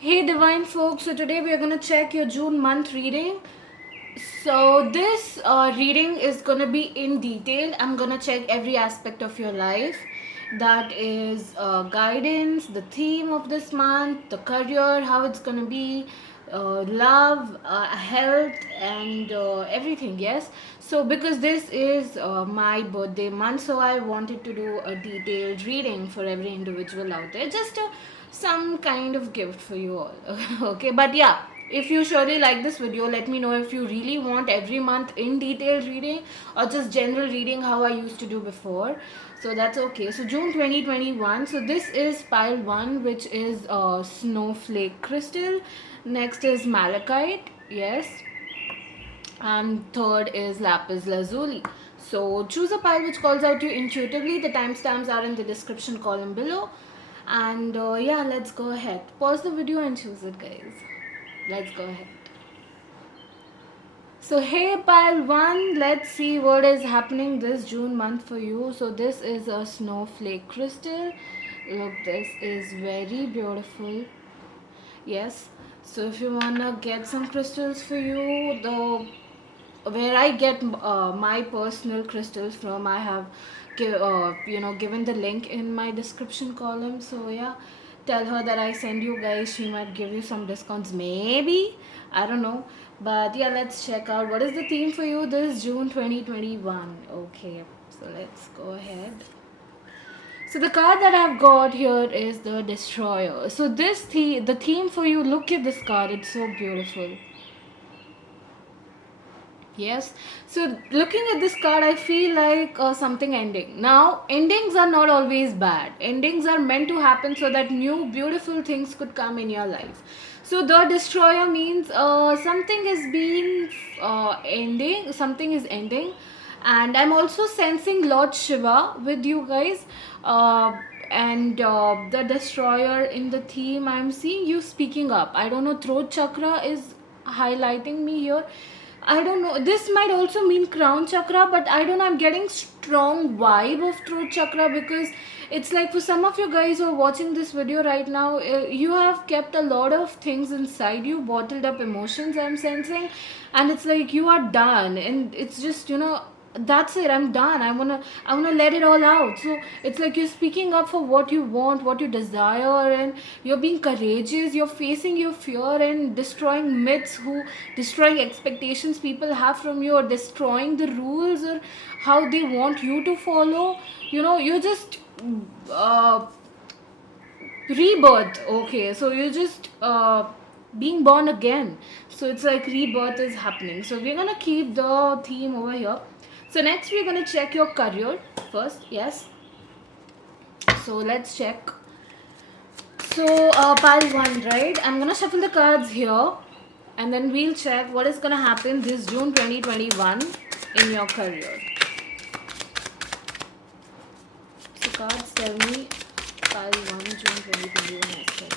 Hey divine folks, so today we are going to check your June month reading. So this reading is going to be in detail. I'm going to check every aspect of your life. That is guidance, the theme of this month, the career, how it's going to be, love, health, and everything. Yes. So because this is my birthday month, so I wanted to do a detailed reading for every individual out there. Just some kind of gift for you all. Okay, but yeah, if you surely like this video, let me know if you really want every month in detailed reading or just general reading how I used to do before. So that's okay. So June 2021. So this is pile 1, which is snowflake crystal. Next is malachite. Yes. And third is lapis lazuli. So choose a pile which calls out to you intuitively. The timestamps are in the description column below. And yeah, let's go ahead. Pause the video and choose it, guys. Let's go ahead. So hey pile 1, let's see what is happening this June month for you. So this is a snowflake crystal. Look, this is very beautiful. Yes. So if you wanna get some crystals for you, the where I get my personal crystals from, I have given the link in my description column. So yeah, tell her that I send you guys. She might give you some discounts, maybe. I don't know, but yeah, let's check out what is the theme for you this June 2021. Okay, so let's go ahead. So the card that I've got here is the Destroyer. So the theme for you. Look at this card. It's so beautiful. Yes. So looking at this card, I feel like something ending. Now, endings are not always bad. Endings are meant to happen so that new beautiful things could come in your life. So the destroyer means something is being ending. Something is ending, and I'm also sensing Lord Shiva with you guys. And the destroyer in the theme, I'm seeing you speaking up. I don't know. Throat chakra is highlighting me here. I don't know. This might also mean crown chakra, but I don't know. I'm getting strong vibe of throat chakra because it's like for some of you guys who are watching this video right now, you have kept a lot of things inside you, bottled up emotions. I'm sensing, and it's like you are done, and it's just that's it. I'm done. I wanna let it all out. So it's like you're speaking up for what you want, what you desire, and you're being courageous. You're facing your fear and destroying myths, destroying expectations people have from you, or destroying the rules or how they want you to follow. You're just uh, rebirth. Okay, so you're just being born again. So it's like rebirth is happening. So we're gonna keep the theme over here. So next we're gonna check your career first. Yes. So let's check. So pile 1, right? I'm gonna shuffle the cards here, and then we'll check what is gonna happen this June 2021 in your career. So cards tell me pile 1 June 2021 career.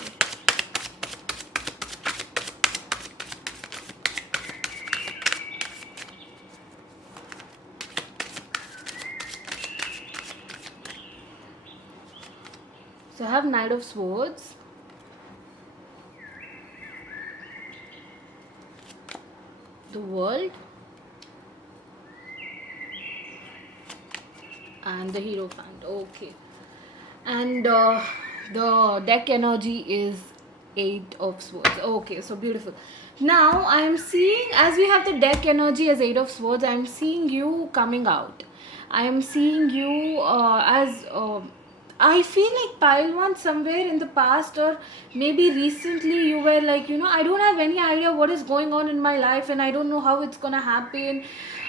So I have Knight of Swords, the World, and the Hierophant. Okay. And the deck energy is 8 of Swords. Okay, so beautiful. Now I am seeing, as we have the deck energy as 8 of Swords, I am seeing you coming out. I am seeing you as I feel like pile 1 somewhere in the past, or maybe recently, you were like, I don't have any idea what is going on in my life, and I don't know how it's gonna happen.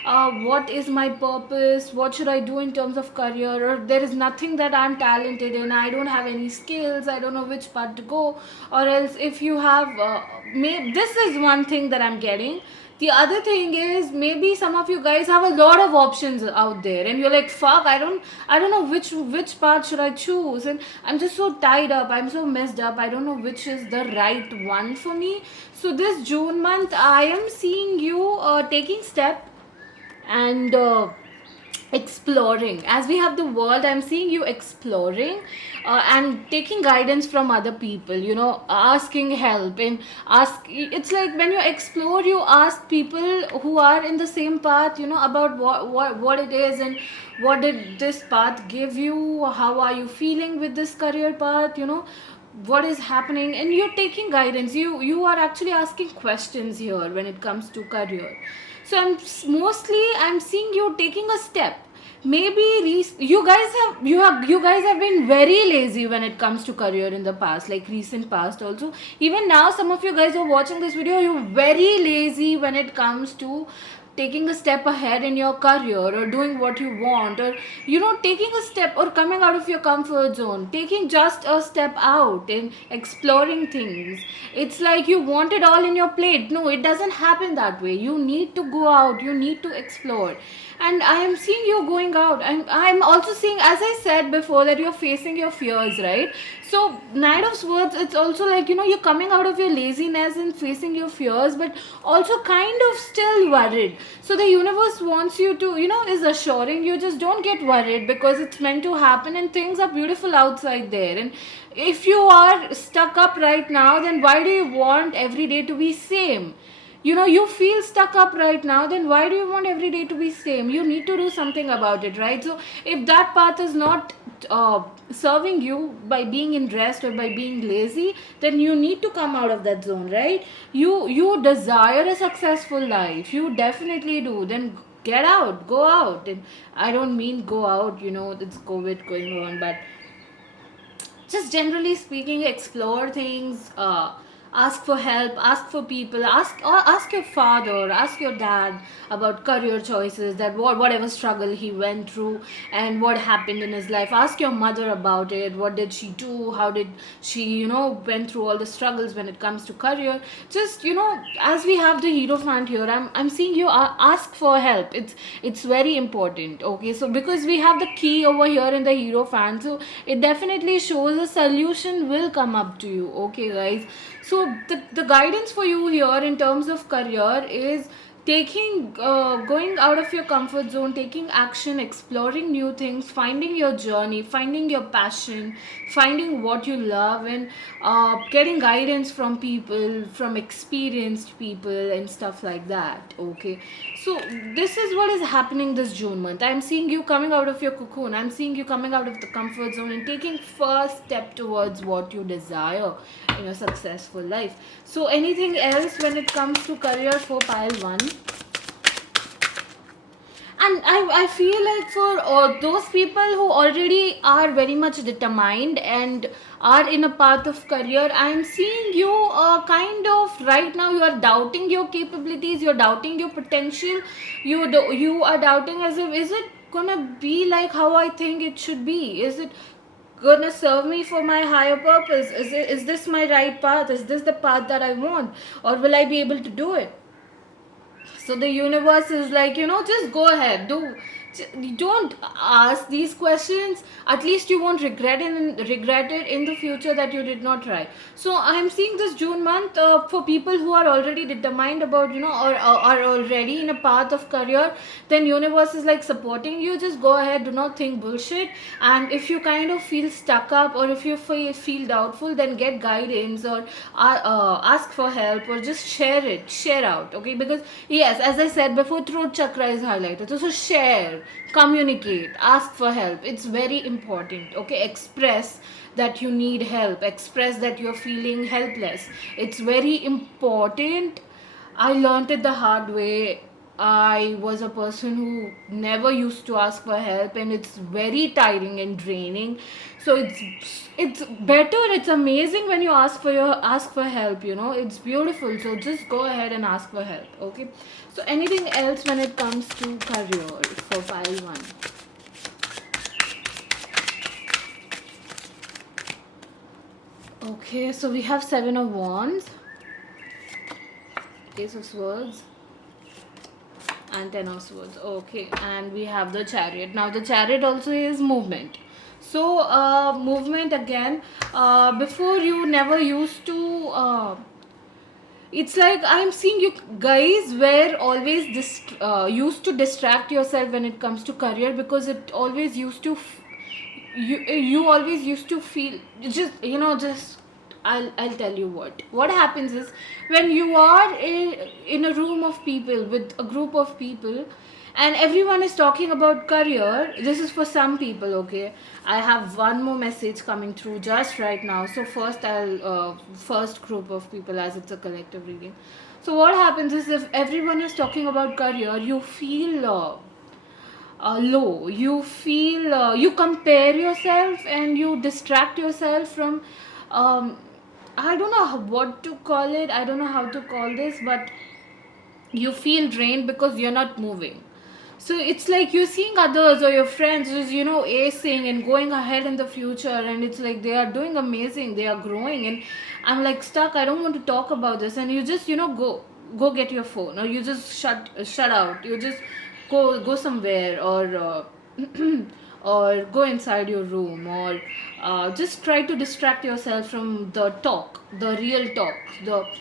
What is my purpose? What should I do in terms of career? Or there is nothing that I'm talented in. I don't have any skills. I don't know which path to go. Or else, if you have, this is one thing that I'm getting. The other thing is, maybe some of you guys have a lot of options out there, and you're like, fuck, I don't know which path should I choose, and I'm just so tied up, I'm so messed up, I don't know which is the right one for me. So this June month, I am seeing you taking step, and exploring. As we have the world, I'm seeing you exploring, and taking guidance from other people, asking help. And ask it's like when you explore, you ask people who are in the same path, about what it is, and what did this path give you, how are you feeling with this career path, what is happening, and you're taking guidance. You are actually asking questions here when it comes to career. So I'm seeing you taking a step. Maybe you guys have been very lazy when it comes to career in the past, like recent past also. Even now, some of you guys who are watching this video, you're very lazy when it comes to taking a step ahead in your career, or doing what you want, or taking a step, or coming out of your comfort zone, taking just a step out and exploring things. It's like you want it all in your plate. No, it doesn't happen that way. You need to go out, you need to explore. And I am seeing you going out, and I'm also seeing, as I said before, that you're facing your fears, right? So Knight of Swords, it's also like, you're coming out of your laziness and facing your fears, but also kind of still worried. So the universe wants you to, is assuring you, just don't get worried, because it's meant to happen, and things are beautiful outside there. And if you are stuck up right now, then why do you want every day to be same? You feel stuck up right now, then why do you want every day to be same? You need to do something about it, right? So if that path is not serving you, by being in rest or by being lazy, then you need to come out of that zone, right? You desire a successful life, you definitely do. Then get out, go out. And I don't mean go out, it's COVID going on, but just generally speaking, explore things, ask for help, ask for people, ask your father, ask your dad about career choices, that whatever struggle he went through and what happened in his life. Ask your mother about it, what did she do, how did she went through all the struggles when it comes to career. Just as we have the Hierophant here, I'm seeing you ask for help. It's very important. Okay, so because we have the key over here in the Hierophant, so it definitely shows a solution will come up to you. Okay, guys, so the guidance for you here in terms of career is taking going out of your comfort zone, taking action, exploring new things, finding your journey, finding your passion, finding what you love, and getting guidance from people, from experienced people and stuff like that. Okay, so this is what is happening this June month. I'm seeing you coming out of your cocoon, I'm seeing you coming out of the comfort zone and taking first step towards what you desire in a successful life. So anything else when it comes to career for pile 1? And I feel like for those people who already are very much determined and are in a path of career, I'm seeing you kind of right now, you are doubting your capabilities, you're doubting your potential, you are doubting as if, is it gonna be like how I think it should be? Is it gonna serve me for my higher purpose? Is this my right path? Is this the path that I want, or will I be able to do it? So the universe is like, just go ahead, don't ask these questions. At least you won't regret it in the future that you did not try. So I'm seeing this June month for people who are already determined about, or are already in a path of career. Then universe is like supporting you. Just go ahead, do not think bullshit. And if you kind of feel stuck up, or if you feel doubtful, then get guidance, or ask for help, or just share out. Okay, because yes, as I said before, throat chakra is highlighted. So share, communicate, ask for help. It's very important. Okay, express that you need help, express that you're feeling helpless. It's very important. I learned it the hard way. I was a person who never used to ask for help, and it's very tiring and draining. So it's better, it's amazing when you ask for help, it's beautiful. So just go ahead and ask for help. Okay, so anything else when it comes to career for pile 1? Okay, so we have 7 of Wands, Ace of Swords, and 10 of Swords. Okay, and we have the Chariot. Now the Chariot also is movement. So movement again. Before, you never used to It's like I'm seeing you guys were always used to distract yourself when it comes to career, because it always used to you always used to feel just, just I'll tell you what happens is, when you are in a room of people with a group of people, and everyone is talking about career. This is for some people, okay? I have one more message coming through just right now. So first I'll first group of people, as it's a collective reading. So what happens is, if everyone is talking about career, you feel low. You feel you compare yourself and you distract yourself from, um, I don't know what to call it, I don't know how to call this, but you feel drained because you're not moving. So it's like you're seeing others or your friends who's, acing and going ahead in the future, and it's like they are doing amazing, they are growing, and I'm like stuck. I don't want to talk about this. And you just, go get your phone, or you just shut out. You just go somewhere, or or go inside your room, or just try to distract yourself from the real talk.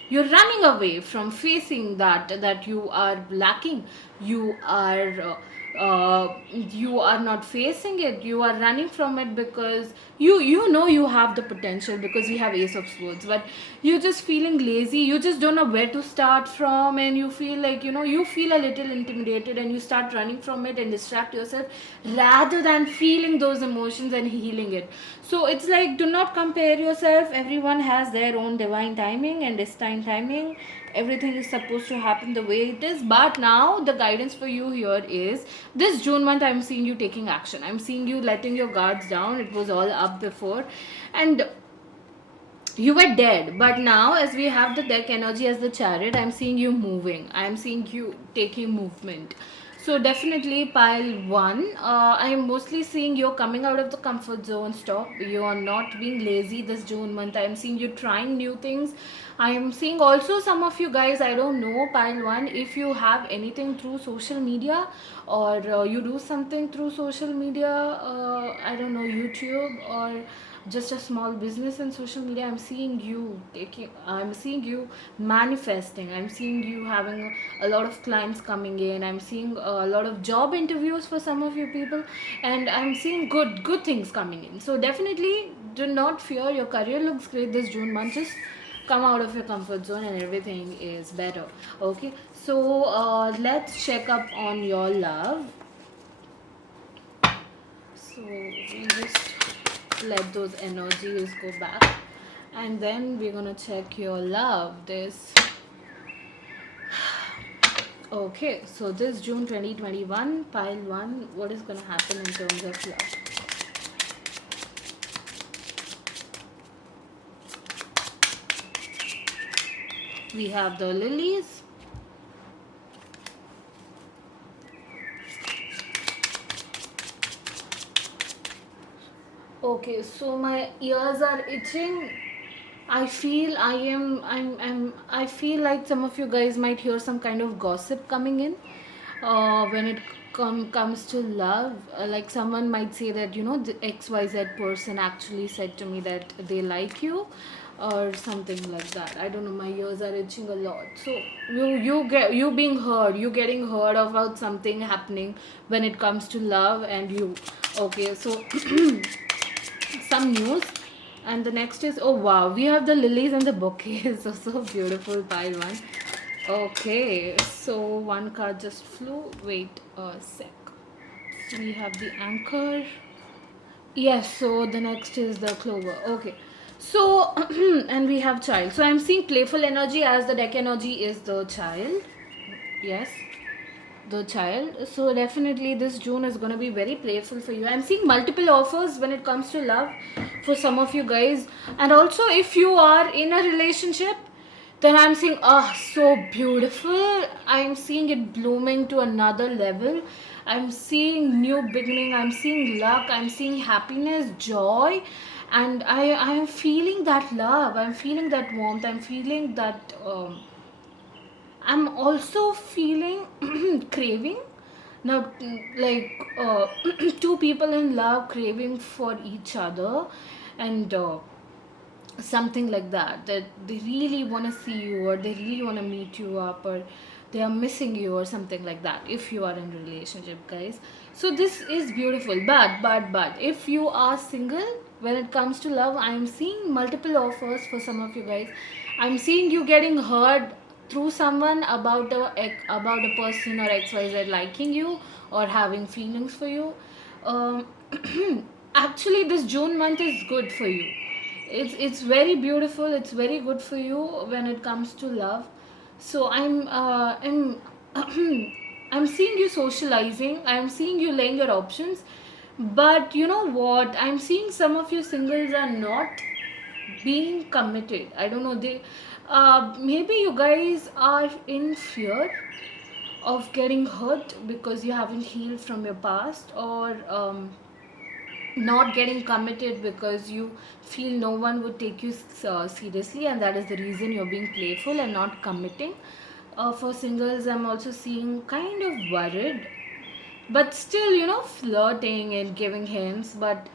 You're running away from facing that you are lacking. You are you are not facing it. You are running from it because you have the potential, because we have Ace of Swords, but you're just feeling lazy. You just don't know where to start from, and you feel like, you feel a little intimidated, and you start running from it and distract yourself, rather than feeling those emotions and healing it. So it's like, do not compare yourself. Everyone has their own divine timing and destined timing. Everything is supposed to happen the way it is. But now the guidance for you here is, this June month, I'm seeing you taking action. I'm seeing you letting your guards down. It was all up before, and you were dead. But now, as we have the deck energy as the Chariot, I'm seeing you moving. I'm seeing you taking movement. So definitely pile one. I'm mostly seeing you're coming out of the comfort zone. Stop. You are not being lazy this June month. I'm seeing you trying new things. I am seeing also some of you guys, I don't know, pile one, if you have anything through social media, or you do something through social media, I don't know, YouTube, or just a small business in social media. I'm seeing you manifesting. I'm seeing you having a lot of clients coming in. I'm seeing a lot of job interviews for some of you people, and I'm seeing good things coming in. So definitely do not fear. Your career looks great this June month. Just come out of your comfort zone and everything is better. Okay, so let's check up on your love. So we just let those energies go back, and then we're gonna check your love. This okay, so this June 2021, pile one, what is gonna happen in terms of love? We have the lilies. Okay, so my ears are itching. I feel I feel like some of you guys might hear some kind of gossip coming in when it comes to love. Like someone might say that, the XYZ person actually said to me that they like you, or something like that. I don't know. My ears are itching a lot. So you being heard, you getting heard about something happening when it comes to love, and you. Okay, so some news. And the next is, oh wow, we have the lilies and the bouquets. So beautiful, pile one. Okay, so one card just flew. Wait a sec. We have the anchor. Yes, so the next is the clover. Okay, so and we have child. So I'm seeing playful energy, as the deck energy is the child. Yes, the child. So definitely this June is going to be very playful for you. I'm seeing multiple offers when it comes to love for some of you guys. And also, if you are in a relationship, then I'm seeing, oh, so beautiful. I'm seeing it blooming to another level. I'm seeing new beginning. I'm seeing luck. I'm seeing happiness, joy, and I am feeling that love. I'm feeling that warmth. I'm feeling that I'm also feeling craving now, like two people in love craving for each other, and something like that, that they really want to see you, or they really want to meet you up, or they are missing you, or something like that, if you are in a relationship, guys. So this is beautiful. But if you are single, when it comes to love, I'm seeing multiple offers for some of you guys. I'm seeing you getting hurt through someone about a person or xyz liking you or having feelings for you. um, Actually, this June month is good for you. It's very beautiful, it's very good for you when it comes to love. So I'm seeing you socializing, I'm seeing you laying your options. But you know what, I'm seeing some of you singles are not being committed. I don't know, they maybe you guys are in fear of getting hurt because you haven't healed from your past, or not getting committed because you feel no one would take you seriously, and that is the reason you're being playful and not committing. For singles, I'm also seeing kind of worried, but still, flirting and giving hints, but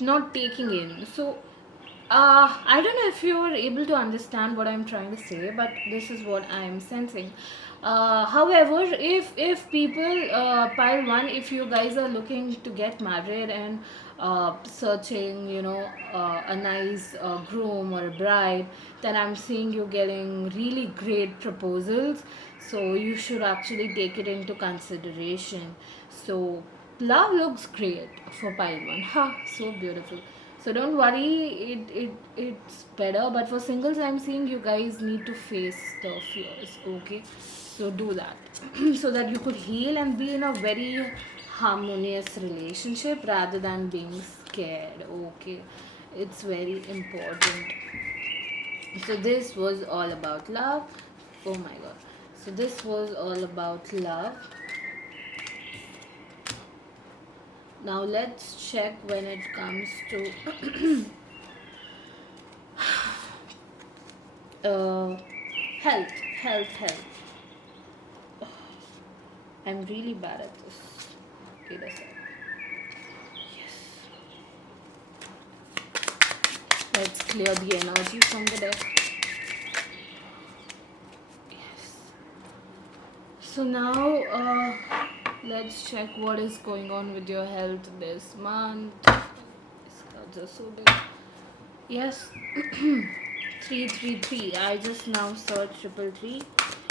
not taking in. So I don't know if you're able to understand what I'm trying to say, but this is what I'm sensing. However, if people, pile one, if you guys are looking to get married and searching, a nice groom or a bride, then I'm seeing you getting really great proposals. So you should actually take it into consideration. So love looks great for pile one. Ha, so beautiful. So don't worry, it's better. But for singles, I'm seeing you guys need to face the fears. Okay, so do that so that you could heal and be in a very harmonious relationship rather than being scared. Okay, it's very important. So this was all about love. Oh my god. So this was all about love. Now let's check when it comes to uh, health, health. I'm really bad at this. Wait a sec. Yes. Let's clear the energy from the deck. Yes. So now, let's check what is going on with your health this month. These cards are so big. Yes. 333. I just now searched 333.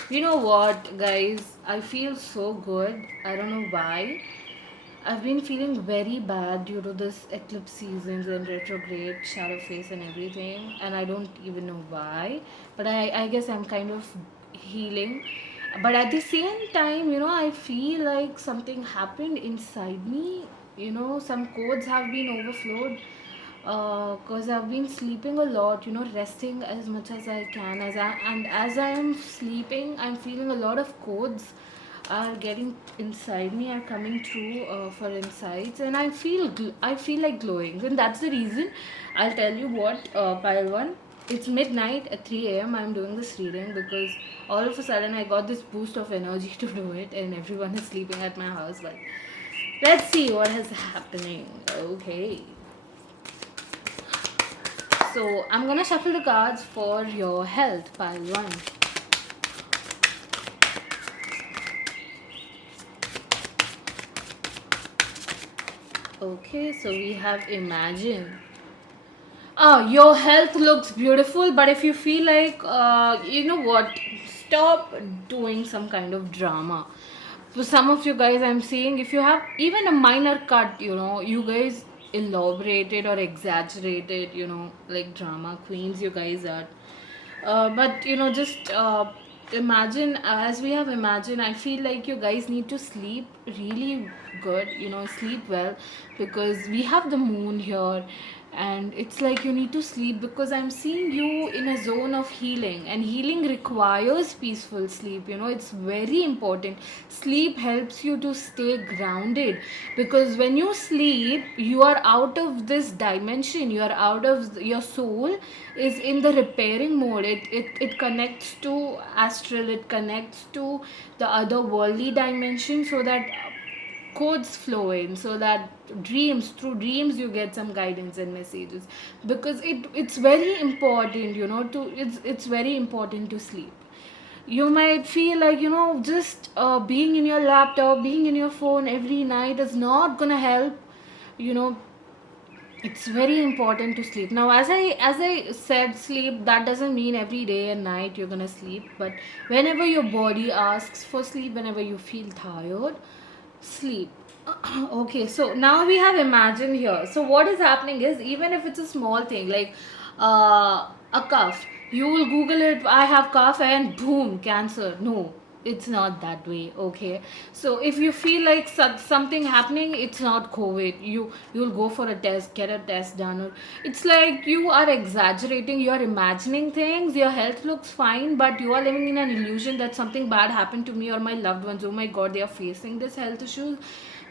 You know what, guys? I feel so good. I don't know why. I've been feeling very bad due to this eclipse seasons and retrograde shadow face and everything, and I don't even know why. But I guess I'm kind of healing. But at the same time, I feel like something happened inside me. Some codes have been overflowed because I've been sleeping a lot, resting as much as I can. And as I am sleeping, I'm feeling a lot of codes are getting inside me, are coming through for insights, and I feel like glowing, and that's the reason. I'll tell you what, pile one. It's midnight at 3 a.m. I'm doing this reading because all of a sudden I got this boost of energy to do it, and everyone is sleeping at my house. But let's see what is happening. Okay. So I'm gonna shuffle the cards for your health, pile one. Okay, so we have Imagine. Oh, your health looks beautiful, but if you feel like, you know what, stop doing some kind of drama. For some of you guys, I'm seeing if you have even a minor cut, you guys elaborated or exaggerated, like drama queens, you guys are. But just imagine, as we have imagined, I feel like you guys need to sleep really good, sleep well, because we have the moon here, and it's like you need to sleep because I'm seeing you in a zone of healing, and healing requires peaceful sleep. It's very important. Sleep helps you to stay grounded, because when you sleep, you are out of this dimension, you are out of your soul is in the repairing mode. It connects to astral, it connects to the other worldly dimension, so that codes flow in, so that through dreams you get some guidance and messages, because it's very important, to it's very important to sleep. You might feel like, just being in your laptop, being in your phone every night is not gonna help. you know it's very important to sleep. Now, as I said, sleep, that doesn't mean every day and night you're gonna sleep, but whenever your body asks for sleep, whenever you feel tired, sleep. Okay, so now we have imagined here. So what is happening is, even if it's a small thing like a cough, you will Google it. I have cough, and boom, cancer. No, it's not that way. Okay, so if you feel like something happening, it's not COVID. You'll go for a test, get a test done. Or it's like you are exaggerating. You are imagining things. Your health looks fine, but you are living in an illusion that something bad happened to me or my loved ones. Oh my God, they are facing this health issue.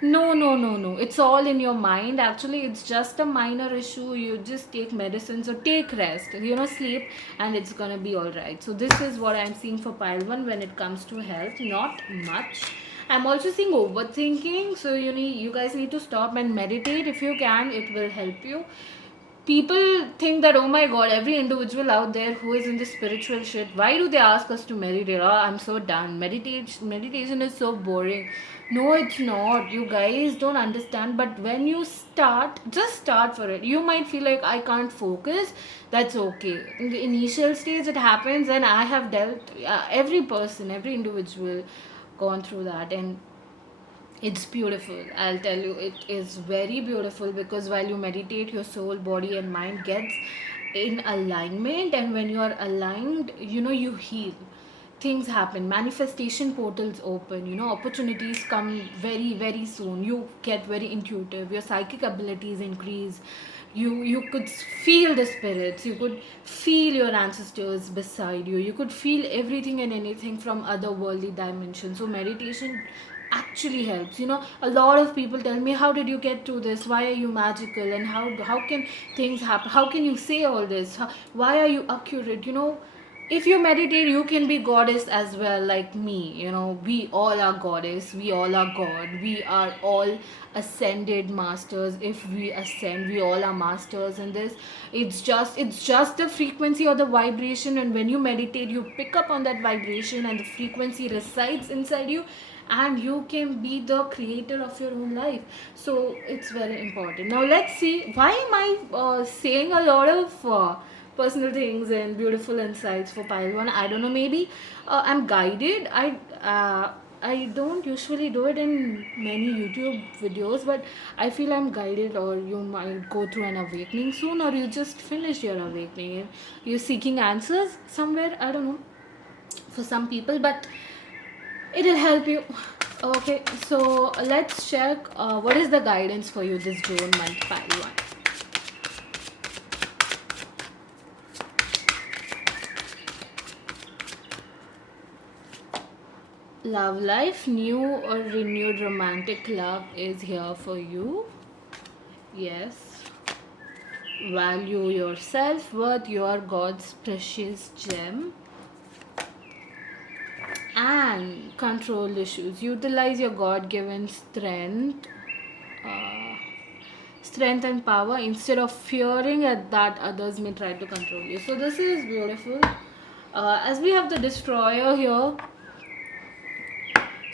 No, no, no, no. It's all in your mind. Actually, it's just a minor issue. You just take medicines or take rest, sleep, and it's gonna be all right. So, this is what I'm seeing for pile one when it comes to health. Not much. I'm also seeing overthinking. So, you guys need to stop and meditate if you can. It will help you. People think that, oh my God, every individual out there who is in the spiritual shit, why do they ask us to meditate? Oh, I'm so done. Meditation is so boring. No, it's not. You guys don't understand. But when you start, just start for it. You might feel like I can't focus. That's okay. In the initial stage, it happens, and I have dealt, every person, every individual gone through that. And it's beautiful. I'll tell you, it is very beautiful, because while you meditate, your soul, body, and mind gets in alignment. And when you are aligned, you heal. Things happen, manifestation portals open, opportunities come very, very soon. You get very intuitive, your psychic abilities increase. You could feel the spirits, you could feel your ancestors beside you, you could feel everything and anything from otherworldly dimensions. So meditation actually helps. A lot of people tell me, how did you get to this? Why are you magical? And how can things happen? How can you say all this? Why are you accurate? If you meditate, you can be goddess as well, like me. We all are goddess, we all are god, we are all ascended masters. If we ascend, we all are masters in this. It's just the frequency or the vibration, and when you meditate, you pick up on that vibration, and the frequency resides inside you, and you can be the creator of your own life. So it's very important. Now let's see, why am I saying a lot of personal things and beautiful insights for pile one? I don't know, maybe I'm guided. I don't usually do it in many YouTube videos, but I feel I'm guided. Or you might go through an awakening soon, or you just finished your awakening and you're seeking answers somewhere. I don't know, for some people, but it'll help you. Okay, so let's check what is the guidance for you this June month, pile one. Love life, new or renewed romantic love is here for you. Yes. Value your self worth, your God's precious gem. And control issues. Utilize your God given uh, strength and power, instead of fearing that others may try to control you. So, this is beautiful. As we have the destroyer here,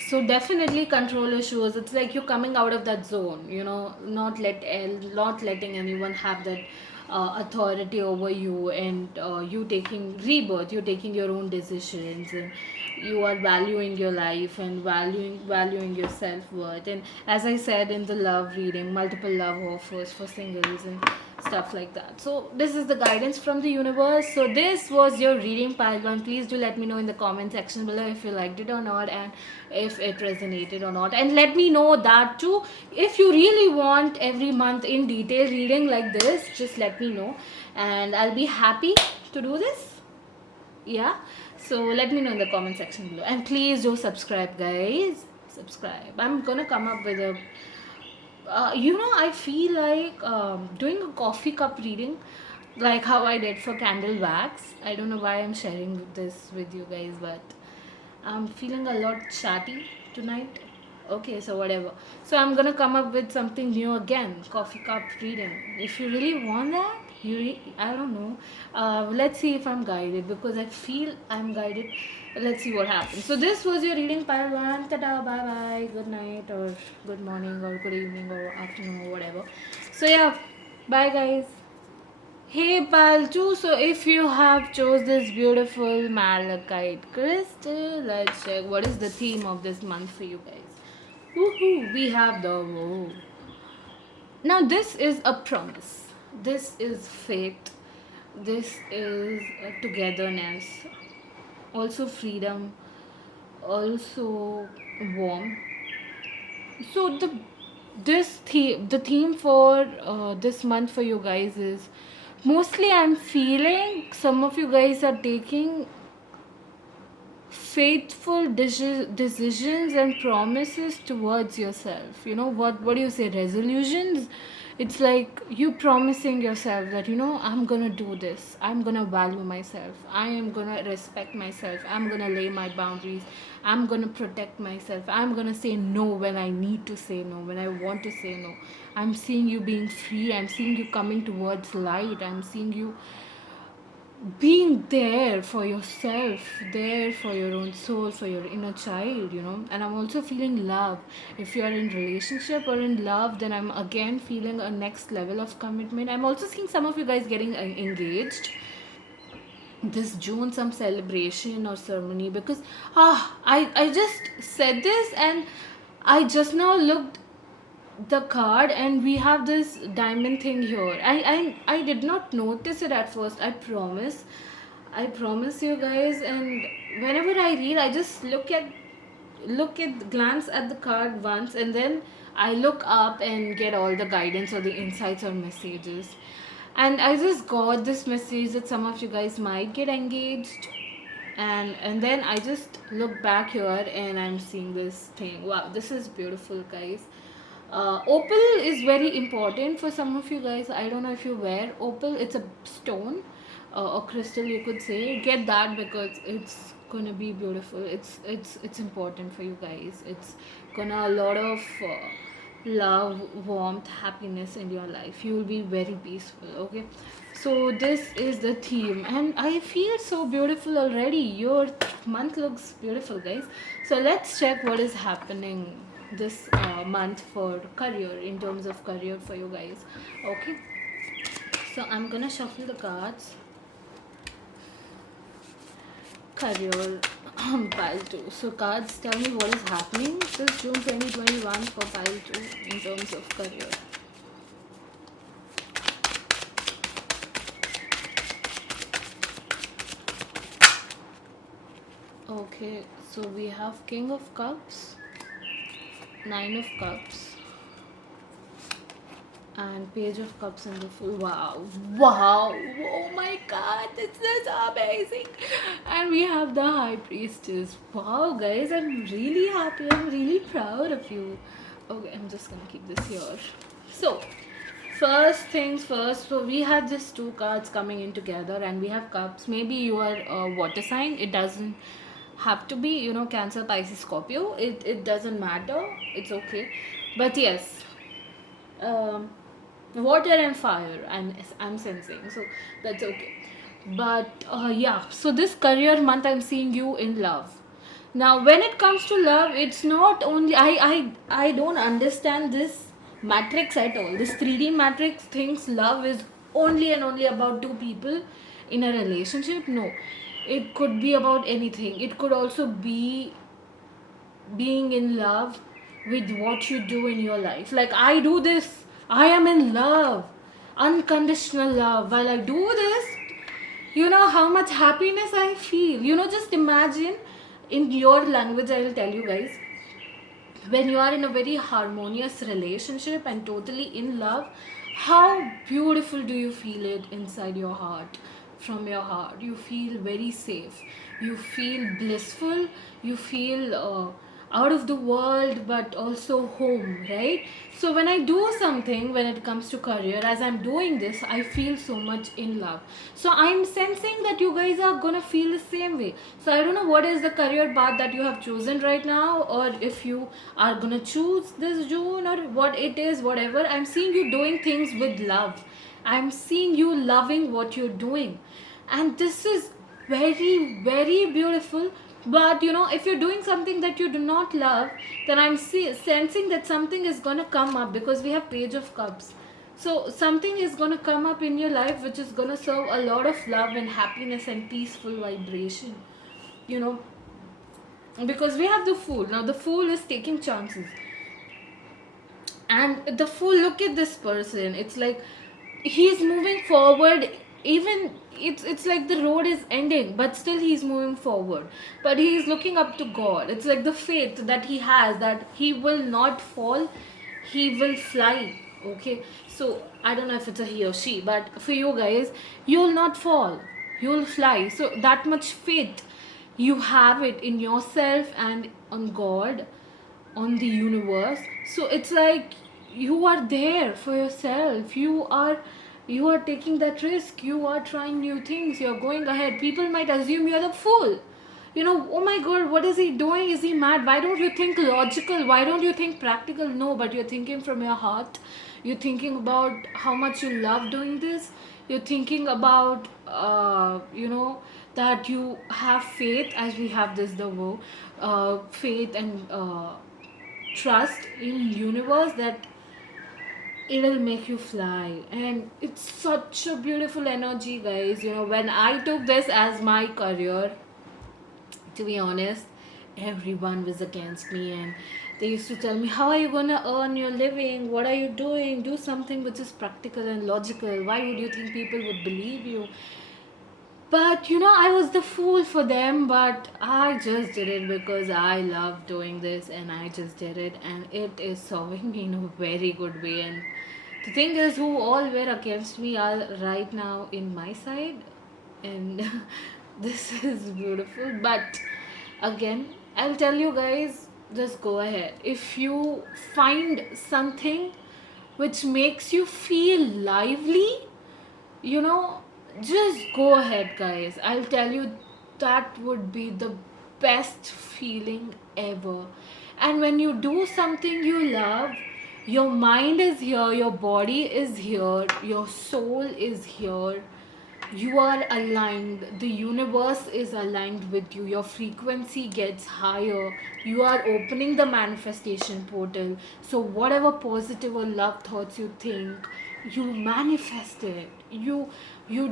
so definitely control issues. It's like you're coming out of that zone, not letting anyone have that authority over you, and you taking rebirth, you're taking your own decisions, and you are valuing your life and valuing your self-worth. And as I said in the love reading, multiple love offers for singles and stuff like that. So this is the guidance from the universe. So this was your reading, pile one. Please do let me know in the comment section below if you liked it or not, and if it resonated or not. And let me know that too, if you really want every month in detail reading like this, just let me know, and I'll be happy to do this. Yeah, so let me know in the comment section below, and please do subscribe, guys. Subscribe. I'm gonna come up with a I feel like doing a coffee cup reading, like how I did for candle wax. I don't know why I'm sharing this with you guys, but I'm feeling a lot chatty tonight. Okay, so whatever. So I'm gonna come up with something new again. Coffee cup reading. If you really want that, I don't know. Let's see if I'm guided, because I feel I'm guided. Let's see what happens. So this was your reading pile one. Ta-da, bye bye. Good night or good morning or good evening or afternoon or whatever. So yeah, bye guys. Hey Paltu, so if you have chose this beautiful malachite crystal, let's check what is the theme of this month for you guys. Woohoo! We have the whoa. Now this is a promise. This is faith. This is togetherness. Also freedom. Also warmth. So the theme for this month for you guys is mostly I'm feeling some of you guys are taking faithful decisions and promises towards yourself. You know what do you say, resolutions? It's like you promising yourself that, I'm gonna do this, I'm gonna value myself, I am gonna respect myself, I'm gonna lay my boundaries, I'm gonna protect myself, I'm gonna say no when I need to say no, when I want to say no. I'm seeing you being free, I'm seeing you coming towards light, I'm seeing you being there for yourself, there for your own soul, for your inner child. And I'm also feeling love. If you are in relationship or in love, then I'm again feeling a next level of commitment. I'm also seeing some of you guys getting engaged this June, some celebration or ceremony, because I just said this and I just now looked the card and we have this diamond thing here. I did not notice it at first. I promise you guys. And whenever I read, I just glance at the card once, and then I look up and get all the guidance or the insights or messages. And I just got this message that some of you guys might get engaged, and then I just look back here and I'm seeing this thing. Wow, this is beautiful, guys. Opal is very important for some of you guys. I don't know if you wear opal. It's a stone or crystal, you could say. Get that because it's gonna be beautiful. It's important for you guys. It's gonna a lot of love, warmth, happiness in your life. You will be very peaceful. Okay, so this is the theme, and I feel so beautiful already. Your month looks beautiful, guys. So let's check what is happening this month for career, in terms of career for you guys. Okay, so I'm gonna shuffle the cards. Career pile 2. So cards tell me what is happening this June 2021 for pile 2 in terms of career. Okay, so we have King of Cups, Nine of Cups, and Page of Cups in the full. Wow, wow, oh my god, this is amazing. And we have the High Priestess. Wow, guys, I'm really happy, I'm really proud of you. Okay, I'm just gonna keep this here. So first things first, so we have these two cards coming in together, and we have cups. Maybe you are a water sign, it doesn't have to be, Cancer, Pisces, Scorpio. It doesn't matter, it's okay. But yes, um water and fire, I'm sensing, so that's okay. But yeah, so this career month I'm seeing you in love. Now when it comes to love, it's not only I don't understand this matrix at all. This 3D matrix thinks love is only and only about two people in a relationship. No, it could be about anything. It could also be being in love with what you do in your life. Like, I do this, I am in love, unconditional love. While I do this, you know how much happiness I feel. Just imagine, in your language, I will tell you guys, when you are in a very harmonious relationship and totally in love, how beautiful do you feel it inside your heart? From your heart you feel very safe, you feel blissful, you feel out of the world but also home, right? So when I do something, when it comes to career, as I'm doing this, I feel so much in love. So I'm sensing that you guys are gonna feel the same way. So I don't know what is the career path that you have chosen right now, or if you are gonna choose this June, or what it is, whatever. I'm seeing you doing things with love. I'm seeing you loving what you're doing, and this is very, very beautiful. But if you're doing something that you do not love, then I'm sensing that something is going to come up, because we have Page of Cups. So something is going to come up in your life which is going to serve a lot of love and happiness and peaceful vibration, you know because we have the Fool. Now the Fool is taking chances, and the Fool, look at this person. It's like he's moving forward. Even it's like the road is ending, but still he's moving forward. But he is looking up to God. It's like the faith that he has, that he will not fall, he will fly. Okay, so I don't know if it's a he or she, but for you guys, you'll not fall, you'll fly. So that much faith you have it in yourself and on God, on the universe. So it's like you are there for yourself. You are taking that risk. You are trying new things. You're going ahead. People might assume you're the fool. Oh my god, what is he doing? Is he mad? Why don't you think logical? Why don't you think practical? No, but you're thinking from your heart. You're thinking about how much you love doing this. You're thinking about that you have faith, as we have this the word, faith and trust in universe, that it'll make you fly. And it's such a beautiful energy, guys. When I took this as my career, to be honest, everyone was against me, and they used to tell me, how are you gonna earn your living? What are you doing? Do something which is practical and logical. Why would you think people would believe you? But I was the fool for them, but I just did it because I love doing this, and I just did it, and it is serving me in a very good way. And the thing is, who all were against me are right now in my side, and this is beautiful. But again, I'll tell you guys, just go ahead. If you find something which makes you feel lively, you know just go ahead, guys. I'll tell you, that would be the best feeling ever. And when you do something you love, your mind is here, your body is here, your soul is here, you are aligned, the universe is aligned with you, your frequency gets higher, you are opening the manifestation portal. So whatever positive or love thoughts you think, you manifest it. You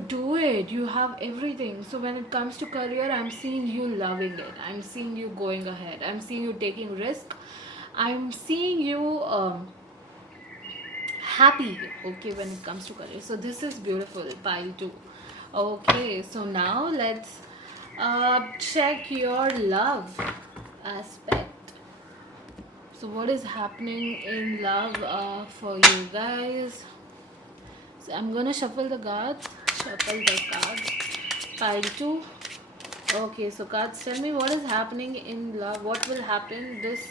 do it. You have everything. So when it comes to career, I'm seeing you loving it, I'm seeing you going ahead, I'm seeing you taking risk, I'm seeing you happy. Okay, when it comes to career, so this is beautiful. Pile 2. Okay, so now let's check your love aspect. So what is happening in love for you guys? So I'm gonna shuffle the cards. Shuffle the cards. Pile 2. Okay, so cards, tell me what is happening in love. What will happen this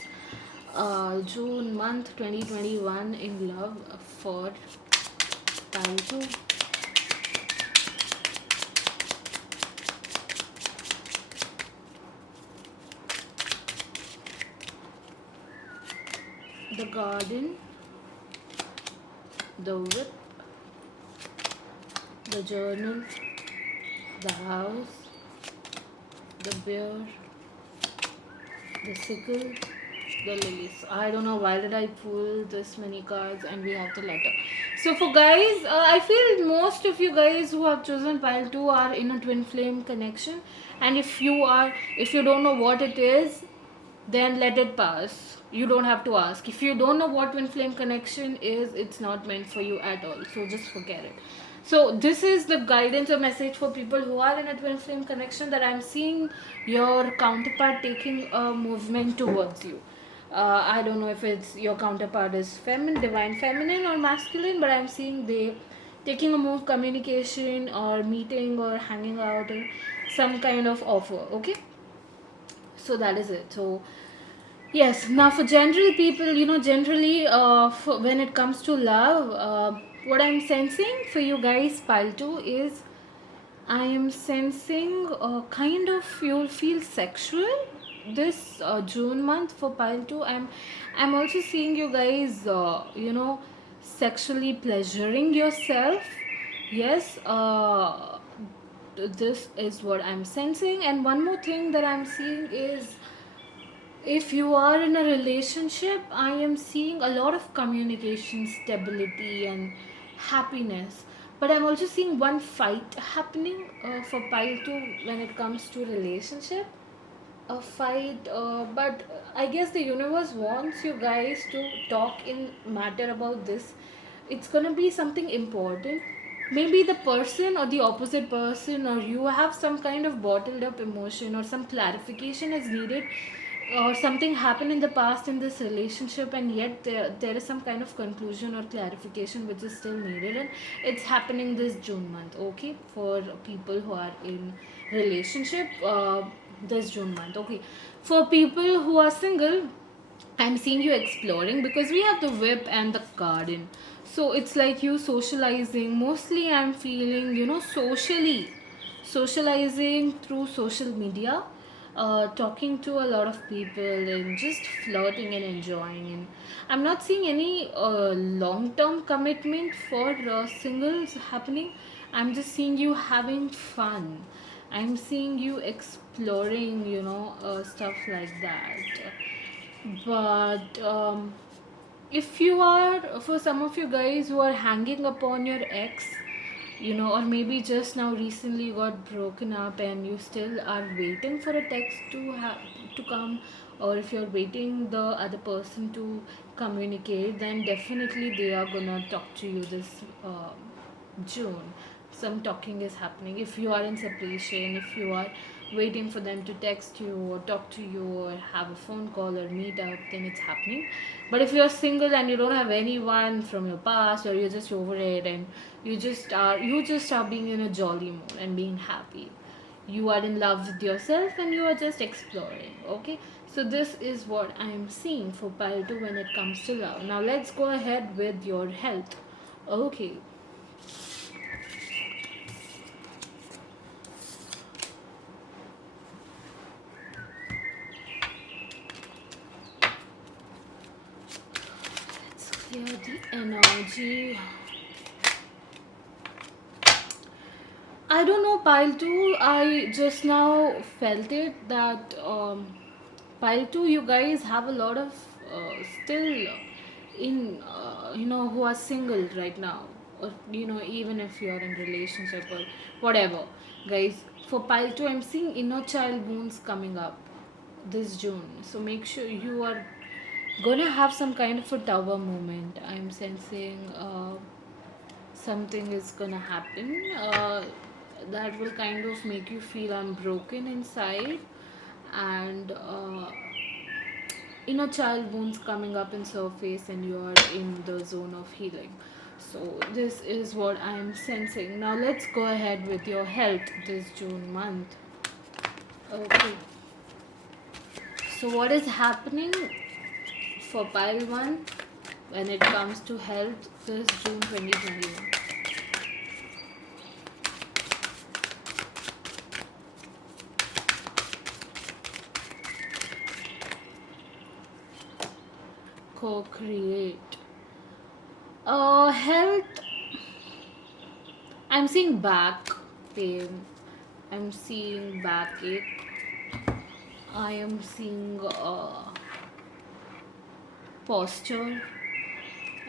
June month 2021 in love for pile 2. The garden, the whip, the journal, the house, the bear, the sickle, the lilies. I don't know why did I pull this many cards, and we have the letter. So for guys, I feel most of you guys who have chosen pile 2 are in a twin flame connection. And if you don't know what it is, then let it pass. You don't have to ask. If you don't know what twin flame connection is, it's not meant for you at all. So just forget it. So this is the guidance or message for people who are in a twin flame connection, that I'm seeing your counterpart taking a movement towards you. I don't know if it's your counterpart is feminine, divine feminine or masculine, but I'm seeing they taking a move, communication or meeting or hanging out or some kind of offer. Okay, so that is it. So Yes, now for general people, generally, when it comes to love, what I'm sensing for you guys, pile 2, is I am sensing kind of you'll feel sexual this June month for pile 2. I'm also seeing you guys, sexually pleasuring yourself. Yes, this is what I'm sensing. And one more thing that I'm seeing is, if you are in a relationship, I am seeing a lot of communication, stability, and happiness. But I'm also seeing one fight happening for pile 2 when it comes to relationship. A fight, but I guess the universe wants you guys to talk in matter about this. It's gonna be something important. Maybe the person or the opposite person or you have some kind of bottled up emotion, or some clarification is needed, or something happened in the past in this relationship, and yet there is some kind of conclusion or clarification which is still needed, and it's happening this June month. Okay, for people who are in relationship, this June month. Okay, for people who are single, I'm seeing you exploring, because we have the whip and the garden. So it's like you socializing. Mostly I'm feeling, socializing through social media, talking to a lot of people and just flirting and enjoying. And I'm not seeing any long term commitment for singles happening. I'm just seeing you having fun. I'm seeing you exploring, stuff like that. But if you are, for some of you guys who are hanging upon your ex, or maybe just now recently got broken up and you still are waiting for a text to come, or if you're waiting the other person to communicate, then definitely they are gonna talk to you this June. Some talking is happening. If you are in separation, if you are waiting for them to text you or talk to you or have a phone call or meet up, then it's happening. But if you're single and you don't have anyone from your past, or you're just over it, and you just are being in a jolly mood and being happy, you are in love with yourself and you are just exploring. Okay, so this is what I am seeing for pile 2 when it comes to love. Now let's go ahead with your health. Okay. Let's clear the energy. I don't know, pile 2. I just now felt it that pile 2, you guys have a lot of still in, who are single right now. Or, even if you're in relationship or whatever. Guys, for pile 2, I'm seeing inner child wounds coming up this June. So make sure you are gonna have some kind of a tower moment. I'm sensing something is gonna happen that will kind of make you feel unbroken inside, and inner child wounds coming up in surface, and you are in the zone of healing. So this is what I'm sensing. Now let's go ahead with your health this June month. Okay, so what is happening for pile 1 when it comes to health this June 2021? Co-create. Health, I'm seeing back pain, I'm seeing backache, I am seeing posture,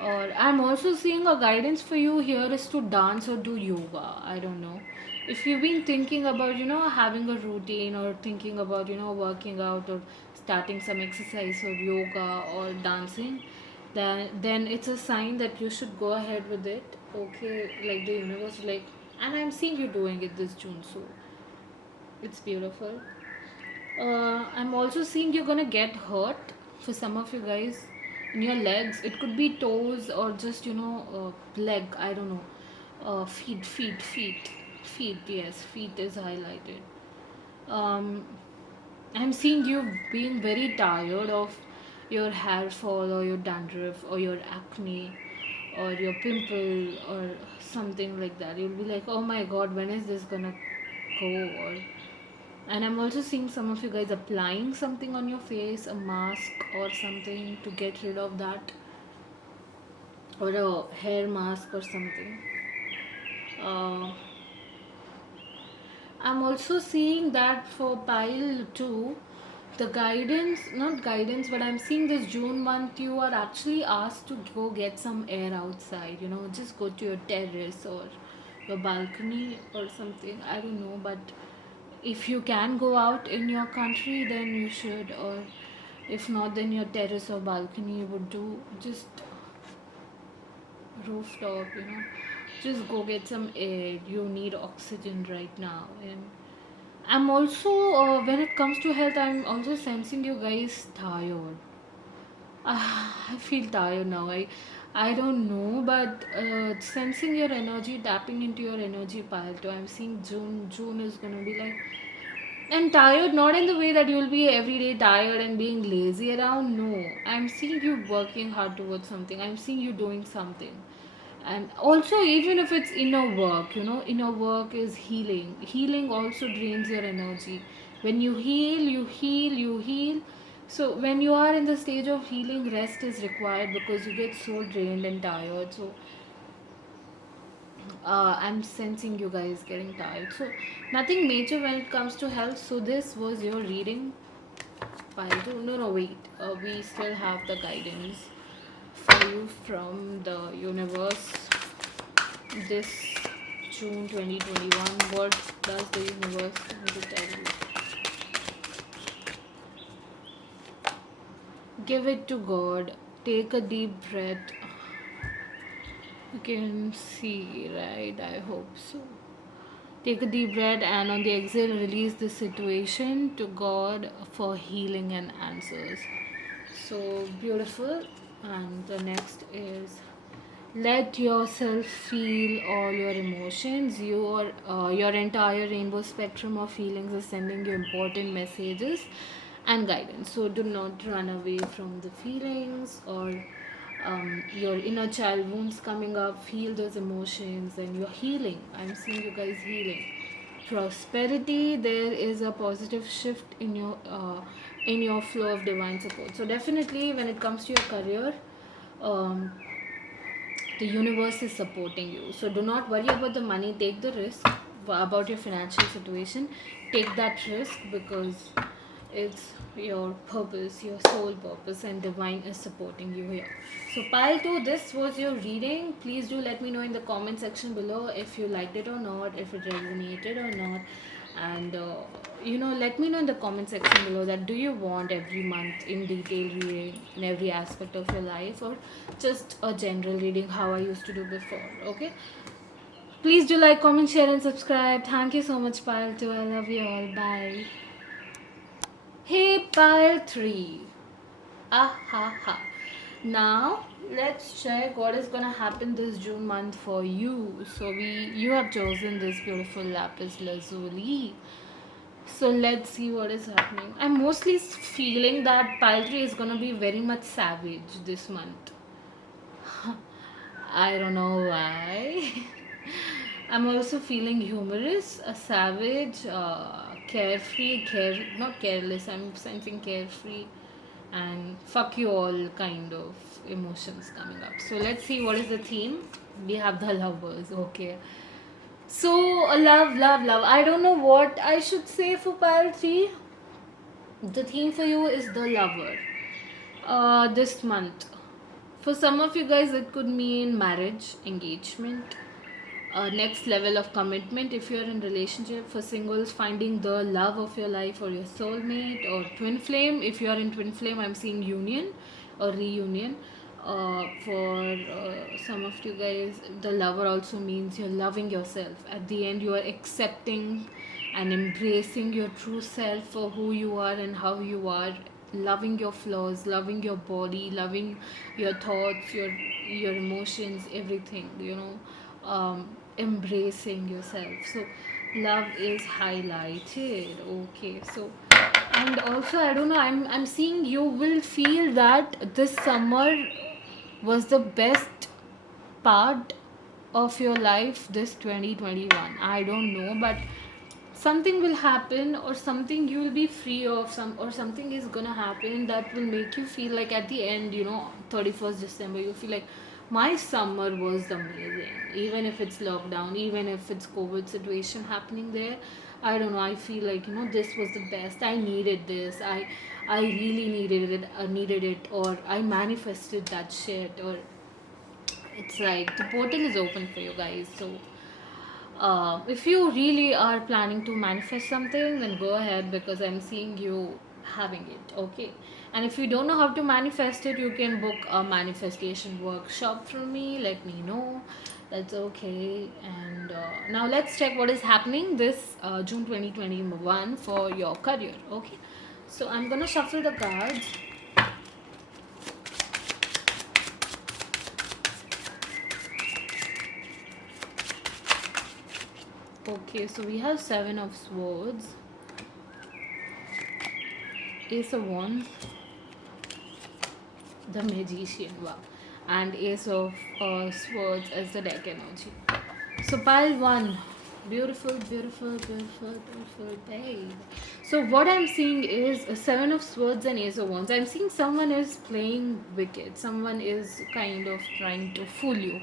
or I'm also seeing a guidance for you here is to dance or do yoga. I don't know if you've been thinking about, having a routine, or thinking about, working out or starting some exercise or yoga or dancing, then it's a sign that you should go ahead with it. Okay, like the universe, like, and I'm seeing you doing it this June, so it's beautiful. I'm also seeing you're gonna get hurt for some of you guys in your legs. It could be toes or just, leg. I don't know. Feet. Yes, feet is highlighted. Um, I'm seeing you being very tired of your hair fall or your dandruff or your acne or your pimple or something like that. You'll be like, oh my god, when is this gonna go? Or and I'm also seeing some of you guys applying something on your face, a mask or something to get rid of that, or a hair mask or something. uh, I'm also seeing that for pile 2, the guidance, not guidance, but I'm seeing this June month, you are actually asked to go get some air outside, just go to your terrace or your balcony or something. I don't know, but if you can go out in your country, then you should, or if not, then your terrace or balcony would do. Just rooftop, just go get some air. You need oxygen right now. And I'm also, when it comes to health, I'm also sensing you guys tired. I feel tired now. I don't know, but sensing your energy, tapping into your energy pile too. I'm seeing June is gonna be like, and tired, not in the way that you'll be every day tired and being lazy around. No, I'm seeing you working hard towards something. I'm seeing you doing something. And also, even if it's inner work, inner work is healing. Healing also drains your energy. When you heal, you heal, you heal. So when you are in the stage of healing, rest is required because you get so drained and tired. So I'm sensing you guys getting tired. So nothing major when it comes to health. So this was your reading. Pile two. No, no, wait. We still have the guidance for you from the universe this June 2021. What does the universe want to tell you? Give it to God. Take a deep breath. You can see, right? I hope so. Take a deep breath and on the exhale, release the situation to God for healing and answers. So beautiful. And the next is let yourself feel all your emotions. Your entire rainbow spectrum of feelings is sending you important messages and guidance. So do not run away from the feelings or your inner child wounds coming up. Feel those emotions and you're healing. I'm seeing you guys healing. Prosperity, there is a positive shift in your flow of divine support. So definitely when it comes to your career, um, the universe is supporting you. So do not worry about the money. Take the risk about your financial situation. Take that risk because it's your purpose, your soul purpose, and divine is supporting you here. So pile 2, this was your reading. Please do let me know in the comment section below if you liked it or not, if it resonated or not. And let me know in the comment section below that do you want every month in detail reading in every aspect of your life, or just a general reading how I used to do before. Okay, please do like, comment, share and subscribe. Thank you so much, pile 2. I love you all. Bye. Hey, pile 3. Ah ha ha. Now let's check what is gonna happen this June month for you. So you have chosen this beautiful lapis lazuli. So let's see what is happening. I'm mostly feeling that pile 3 is gonna be very much savage this month. I don't know why. I'm also feeling humorous, a savage, carefree, not careless. I'm sensing carefree and fuck you all kind of emotions coming up. So let's see what is the theme. We have the lovers. Okay. So love, love, love. I don't know what I should say for pile 3. The theme for you is the lover. This month. For some of you guys, it could mean marriage, engagement, next level of commitment if you're in relationship. For singles, finding the love of your life or your soulmate, or twin flame. If you're in twin flame, I'm seeing union or reunion. For some of you guys, the lover also means you're loving yourself. At the end, you are accepting and embracing your true self for who you are and how you are, loving your flaws, loving your body, loving your thoughts, your emotions, everything, embracing yourself. So love is highlighted. Okay, so And also, I don't know, I'm seeing you will feel that this summer was the best part of your life, this 2021. I don't know, but something will happen, or something you will be free of, some or something is gonna happen that will make you feel like at the end, 31st December, you feel like my summer was amazing. Even if it's lockdown, even if it's COVID situation happening there, I don't know, I feel like, this was the best. I needed this. I really needed it, or I manifested that shit, or it's like the portal is open for you guys. So if you really are planning to manifest something, then go ahead, because I'm seeing you having it. Okay. And if you don't know how to manifest it, you can book a manifestation workshop from me. Let me know. That's okay. And now let's check what is happening this June 2021 for your career. Okay. So I'm gonna shuffle the cards. Okay, so we have Seven of Swords, Ace of Wands, the Magician, wow, and Ace of Swords as the deck energy. So pile one, beautiful, beautiful, beautiful, beautiful, babe. So what I'm seeing is a Seven of Swords and Ace of Wands. I'm seeing someone is playing wicked. Someone is kind of trying to fool you.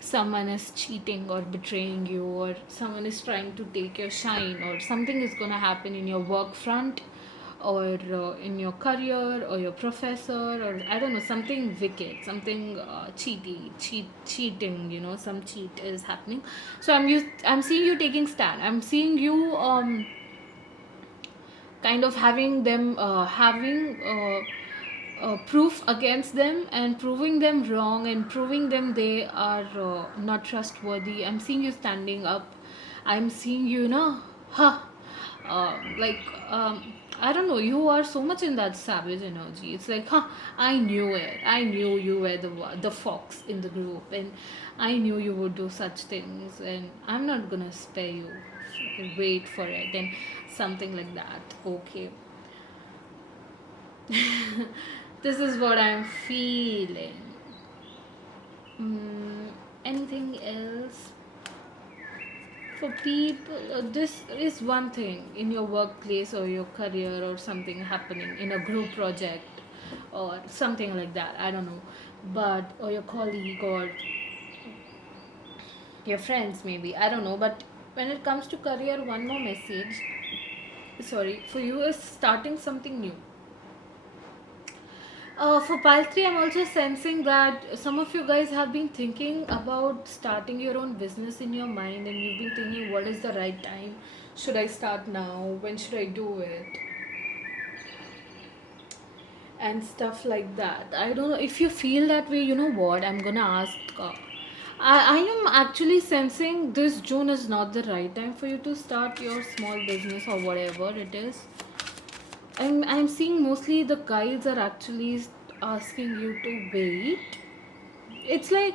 Someone is cheating or betraying you, or someone is trying to take your shine, or something is gonna happen in your work front, or in your career, or your professor, or I don't know, something wicked, something cheating, some cheat is happening. So I'm seeing you taking stand. I'm seeing you kind of having them having proof against them, and proving them wrong, and proving them they are not trustworthy. I'm seeing you standing up. I'm seeing you, huh, like I don't know, you are so much in that savage energy. It's like, huh, I knew it. I knew you were the fox in the group, and I knew you would do such things, and I'm not gonna spare you. Wait for it, and something like that. Okay. This is what I'm feeling. Anything else? For people, this is one thing in your workplace or your career, or something happening in a group project or something like that. I don't know. But, or your colleague, or your friends, maybe. I don't know. But when it comes to career, one more message, sorry, for you is starting something new. For pile 3, I'm also sensing that some of you guys have been thinking about starting your own business in your mind, and you've been thinking, what is the right time? Should I start now? When should I do it? And stuff like that. I don't know if you feel that way. You know what? I'm gonna ask. I am actually sensing this June is not the right time for you to start your small business or whatever it is. I'm seeing mostly the guides are actually asking you to wait. It's like,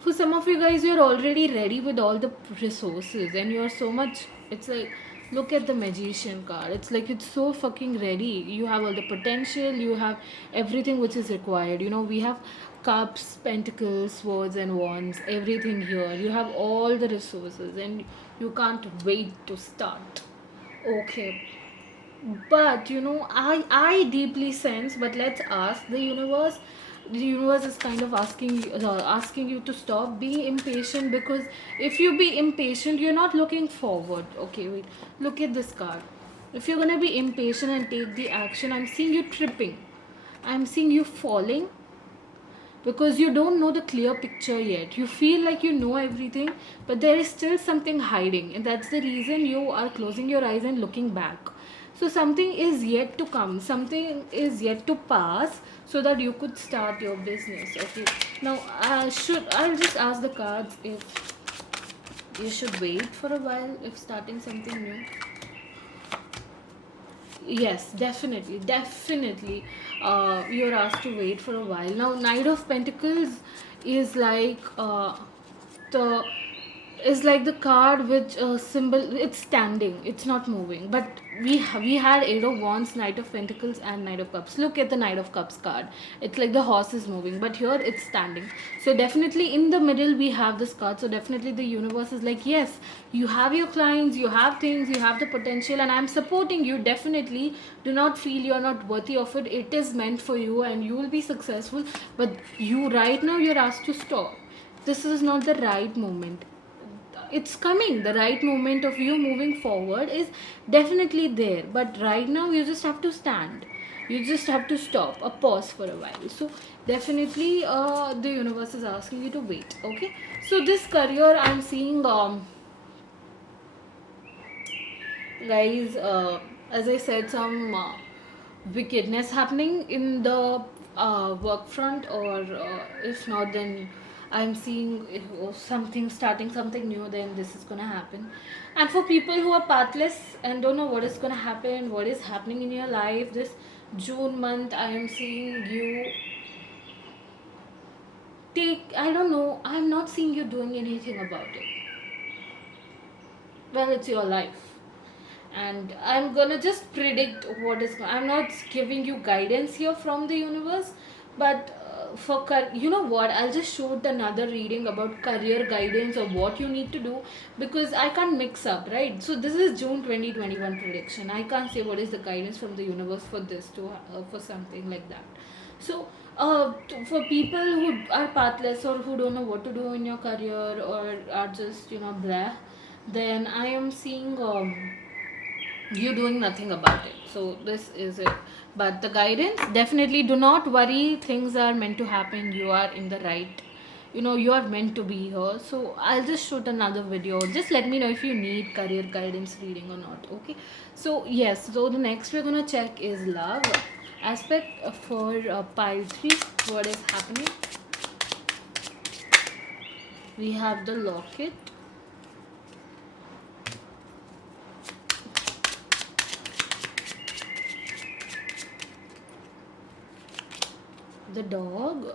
for some of you guys, you're already ready with all the resources, and you're so much. It's like, look at the Magician card. It's like it's so fucking ready. You have all the potential. You have everything which is required. We have cups, pentacles, swords, and wands. Everything here. You have all the resources, and you can't wait to start. Okay, but I deeply sense, but let's ask the universe is kind of asking you to stop being impatient, because if you be impatient, you're not looking forward. Okay, wait, look at this card. If you're gonna be impatient and take the action, I'm seeing you tripping. I'm seeing you falling, because you don't know the clear picture yet. You feel like you know everything, but there is still something hiding, and that's the reason you are closing your eyes and looking back. So something is yet to come, something is yet to pass, so that you could start your business. Okay, now I'll just ask the cards if you should wait for a while if starting something new. Yes, definitely, definitely. You're asked to wait for a while. Now, Knight of Pentacles is like the is like the card which symbol. It's standing. It's not moving. But we had Eight of Wands, Knight of Pentacles, and Knight of Cups. Look at the Knight of Cups card. It's like the horse is moving, but here it's standing. So definitely in the middle we have this card. So definitely the universe is like, yes, you have your clients, you have things, you have the potential, and I'm supporting you. Definitely do not feel you're not worthy of it. It is meant for you, and you will be successful. But you right now you're asked to stop. This is not the right moment. It's coming. The right moment of you moving forward is definitely there, but right now you just have to stand. You just have to stop, a pause for a while. So definitely the universe is asking you to wait. Okay, so this career I'm seeing, guys, as I said, some wickedness happening in the work front, or if not, then I'm seeing something starting something new. Then this is gonna happen. And for people who are pathless and don't know what is gonna happen, what is happening in your life this June month, I am seeing you take. I don't know. I'm not seeing you doing anything about it. Well, it's your life, and I'm gonna just predict what is I'm not giving you guidance here from the universe, but you know what, I'll just shoot another reading about career guidance or what you need to do, because I can't mix up, right? So this is June 2021 prediction. I can't say what is the guidance from the universe for this to for something like that. So for people who are pathless or who don't know what to do in your career, or are just blah, then I am seeing you doing nothing about it. So this is it. But the guidance, definitely do not worry, things are meant to happen. You are in the right, you are meant to be here. So I'll just shoot another video. Just let me know if you need career guidance reading or not. Okay, so yes, so the next we're gonna check is love aspect for pile 3. What is happening? We have the locket, the dog,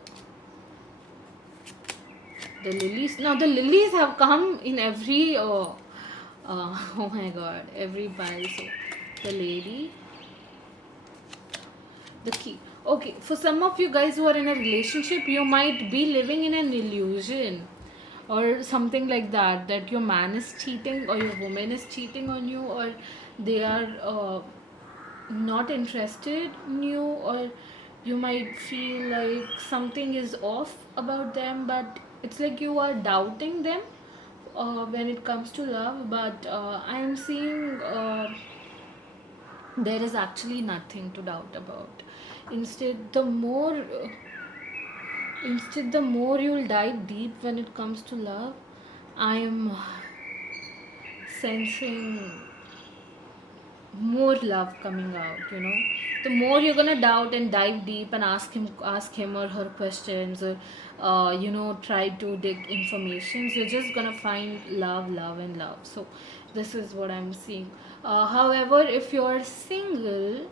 the lilies. Now the lilies have come in every oh my god, every pile. So the lady, the key. Okay, for some of you guys who are in a relationship, you might be living in an illusion or something like that, that your man is cheating or your woman is cheating on you, or they are not interested in you, or you might feel like something is off about them, but it's like you are doubting them when it comes to love. But I am seeing there is actually nothing to doubt about. Instead, the more you'll dive deep when it comes to love, I am sensing more love coming out. The more you're gonna doubt and dive deep and ask him or her questions, or try to dig informations, you're just gonna find love, love, and love. So this is what I'm seeing. However, if you're single,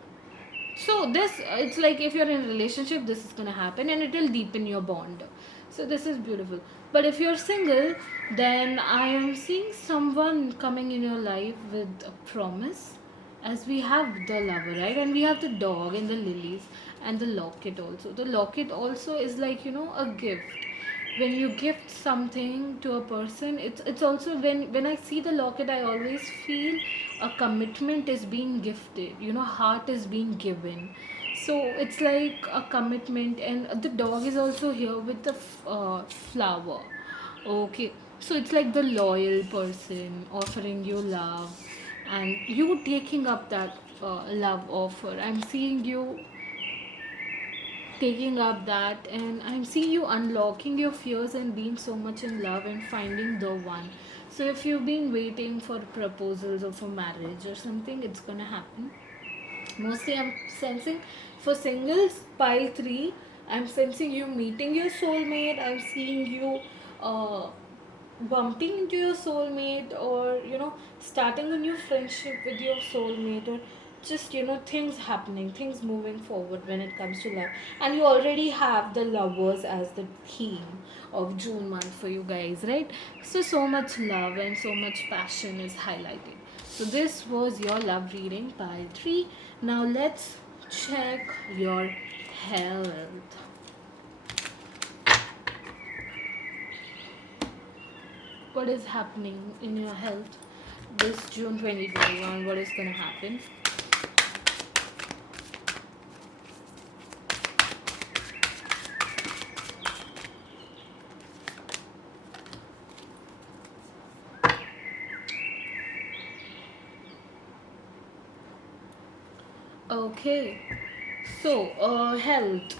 so this, it's like if you're in a relationship, this is gonna happen and it will deepen your bond. So this is beautiful. But if you're single, then I am seeing someone coming in your life with a promise, as we have the lover, right? And we have the dog and the lilies and the locket also. The locket also is like, a gift. When you gift something to a person, it's also, when I see the locket, I always feel a commitment is being gifted, heart is being given. So it's like a commitment. And the dog is also here with the flower. Okay, so it's like the loyal person offering you love, and you taking up that love offer. I'm seeing you taking up that, and I'm seeing you unlocking your fears and being so much in love and finding the one. So if you've been waiting for proposals or for marriage or something, it's gonna happen. Mostly I'm sensing for singles, pile 3, I'm sensing you meeting your soulmate. I'm seeing you uh, bumping into your soulmate, or starting a new friendship with your soulmate, or just things happening, things moving forward when it comes to love. And you already have the lovers as the theme of June month for you guys, right? So much love and so much passion is highlighted. So this was your love reading pile 3. Now let's check your health. What is happening in your health this June 2021? What is going to happen? Okay, so health.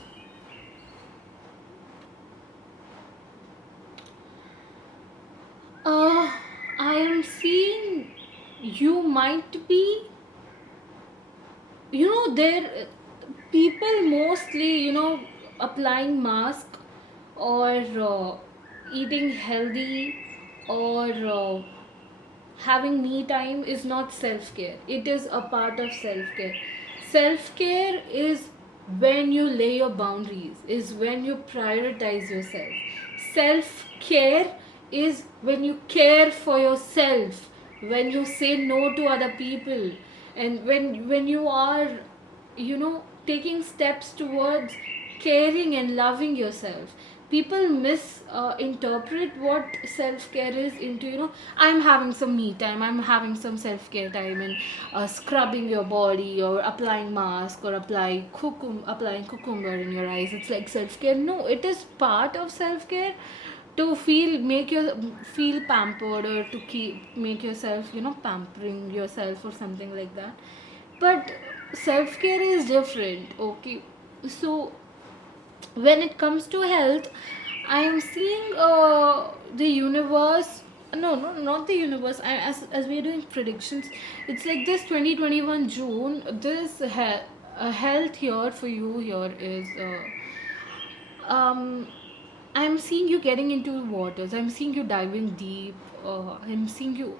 Uh, I am seeing you might be, there people mostly, applying mask or eating healthy or having me time is not self care. It is a part of self care. Self care is when you lay your boundaries, is when you prioritize yourself. Self care is when you care for yourself, when you say no to other people, and when you are, taking steps towards caring and loving yourself. People misinterpret what self-care is into, I'm having some me time, I'm having some self-care time, and scrubbing your body or applying mask or applying cucumber in your eyes, it's like self-care. No, it is part of self-care to feel pampered, or to keep make yourself, pampering yourself or something like that. But self care is different, okay? So when it comes to health, I am seeing the universe. No, no, not the universe. As we are doing predictions, it's like this 2021 June. Health here for you here is. Um, I'm seeing you getting into waters. I'm seeing you diving deep. I'm seeing you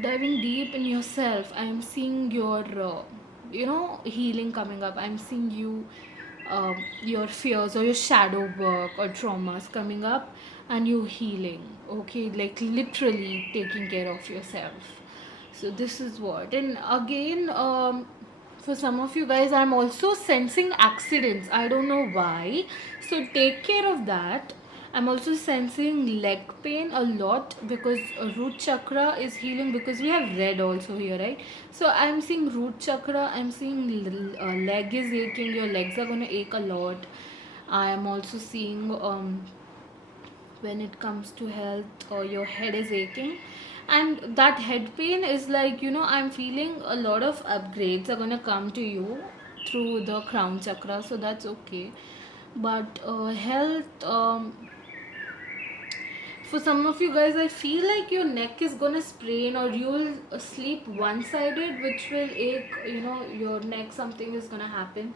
diving deep in yourself. I'm seeing your healing coming up. I'm seeing you your fears or your shadow work or traumas coming up, and you healing, okay, like literally taking care of yourself. So this is what. And again, for some of you guys, I'm also sensing accidents. I don't know why, so take care of that. I'm also sensing leg pain a lot, because root chakra is healing, because we have red also here, right? So I'm seeing root chakra, I'm seeing leg is aching, your legs are going to ache a lot. I am also seeing when it comes to health, or your head is aching, and that head pain is like, I'm feeling a lot of upgrades are going to come to you through the crown chakra, so that's okay. But health, for some of you guys, I feel like your neck is gonna sprain, or you'll sleep one sided, which will ache, your neck, something is gonna happen.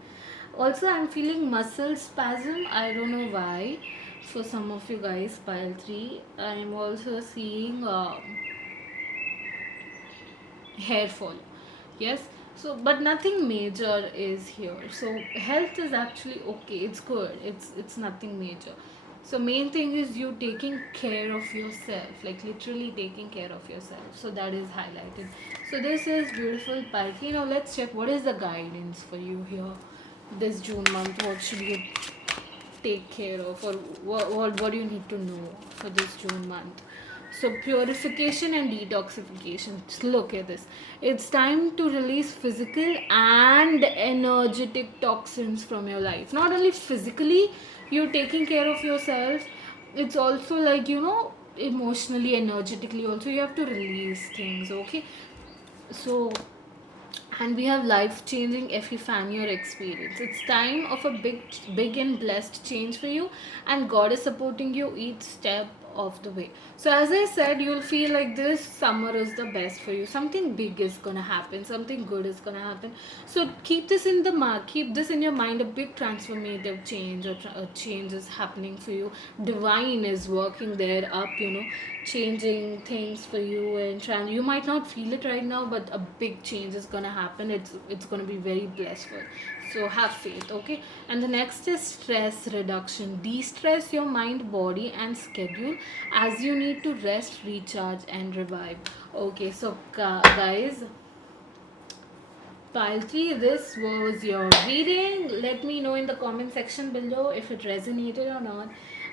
Also, I'm feeling muscle spasm, I don't know why. For some of you guys, pile 3, I'm also seeing hair fall. Yes. So but nothing major is here, so health is actually okay, it's good, it's nothing major. So main thing is you taking care of yourself, like literally taking care of yourself, so that is highlighted. So this is beautiful party. Now let's check what is the guidance for you here this June month. What should you take care of, or what do you need to know for this June month? So, purification and detoxification. Look at this. It's time to release physical and energetic toxins from your life. Not only physically, you're taking care of yourself, it's also like, emotionally, energetically, also, you have to release things, okay? So, and we have life changing epiphany or experience. It's time of a big and blessed change for you, and God is supporting you each step of the way. So as I said, you'll feel like this summer is the best for you. Something big is gonna happen, something good is gonna happen. So keep this in the mark, keep this in your mind. A big transformative change, or change is happening for you. Divine is working there up, changing things for you, and trying. You might not feel it right now, but a big change is gonna happen. It's gonna be very blissful. So have faith, okay? And the next is stress reduction. De-stress your mind, body, and schedule. as you need to rest, recharge, and revive. Okay, so guys, pile 3, this was your reading. Let me know in the comment section below if it resonated or not.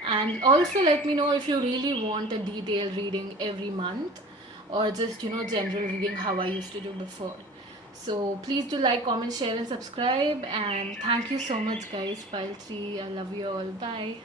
And also let me know if you really want a detailed reading every month, or just, general reading how I used to do before. So please do like, comment, share, and subscribe. And thank you so much, guys. Pile 3, I love you all. Bye.